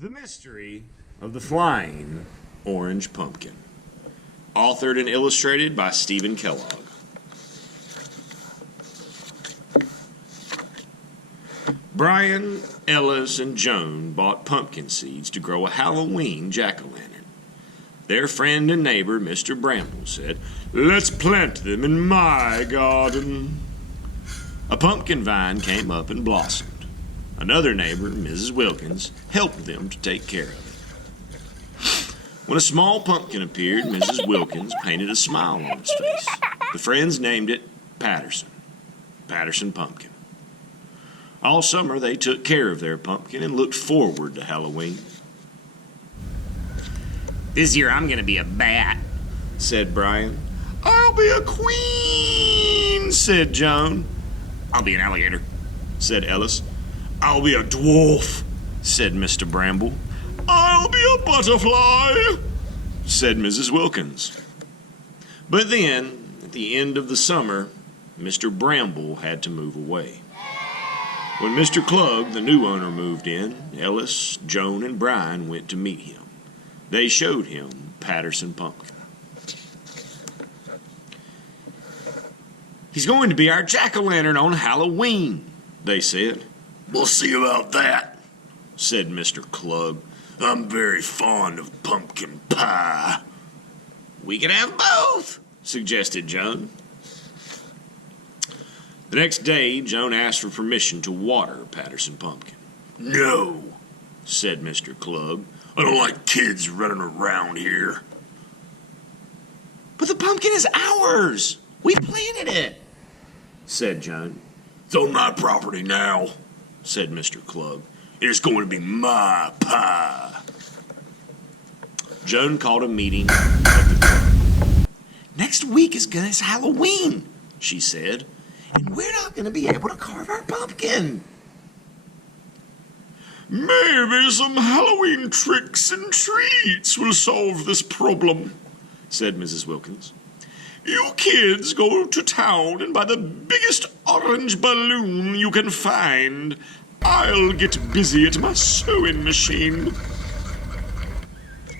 The Mystery of the Flying Orange Pumpkin. Authored and illustrated by Stephen Kellogg. Brian, Ellis, and Joan bought pumpkin seeds to grow a Halloween jack-o'-lantern. Their friend and neighbor, Mr. Bramble, said, "Let's plant them in my garden." A pumpkin vine came up and blossomed. Another neighbor, Mrs. Wilkins, helped them to take care of it. When a small pumpkin appeared, Mrs. Wilkins painted a smile on its face. The friends named it Patterson Pumpkin. All summer they took care of their pumpkin and looked forward to Halloween. "This year I'm gonna be a bat," said Brian. "I'll be a queen," said Joan. "I'll be an alligator," said Ellis. "I'll be a dwarf," said Mr. Bramble. "I'll be a butterfly," said Mrs. Wilkins. But then, at the end of the summer, Mr. Bramble had to move away. When Mr. Klug, the new owner, moved in, Ellis, Joan, and Brian went to meet him. They showed him Patterson Pumpkin. "He's going to be our jack-o'-lantern on Halloween," they said. "We'll see about that," said Mr. Klug. "I'm very fond of pumpkin pie." "We could have both," suggested Joan. The next day, Joan asked for permission to water Patterson Pumpkin. "No," said Mr. Klug. "I don't like kids running around here." "But the pumpkin is ours. We planted it," said Joan. "It's on my property now," said Mr. Klug. "It's going to be my pie." Joan called a meeting of the club. "Next week is Halloween," she said, "and we're not going to be able to carve our pumpkin." "Maybe some Halloween tricks and treats will solve this problem," said Mrs. Wilkins. "You kids go to town and buy the biggest orange balloon you can find. I'll get busy at my sewing machine."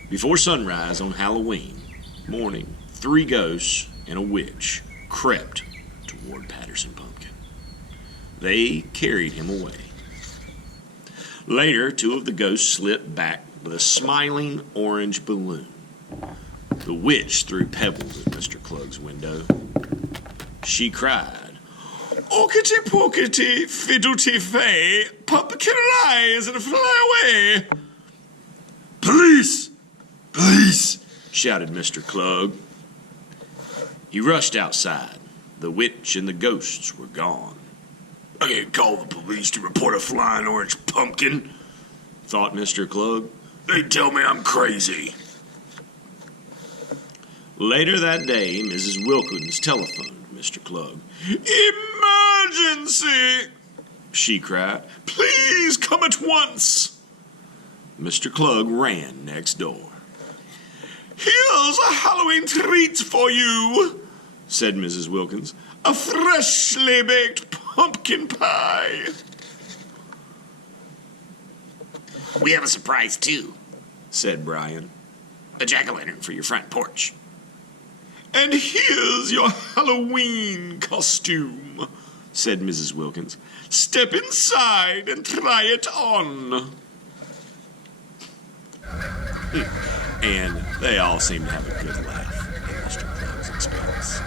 Before sunrise on Halloween morning, 3 ghosts and a witch crept toward Patterson Pumpkin. They carried him away. Later, 2 of the ghosts slipped back with a smiling orange balloon. The witch threw pebbles at Mr. Klug's window. She cried, "Ockety pockety, fiddlety fay, pumpkin rise and fly away." "Police! Police!" shouted Mr. Klug. He rushed outside. The witch and the ghosts were gone. "I can't call the police to report a flying orange pumpkin," thought Mr. Klug. "They'd tell me I'm crazy." Later that day, Mrs. Wilkins telephoned Mr. Klug. "Emergency!" she cried. "Please come at once." Mr. Klug ran next door. "Here's a Halloween treat for you," said Mrs. Wilkins. "A freshly baked pumpkin pie." "We have a surprise, too," said Brian. "A jack-o'-lantern for your front porch." "And here's your Halloween costume," said Mrs. Wilkins. "Step inside and try it on." And they all seemed to have a good laugh at Mr. Klug's expense.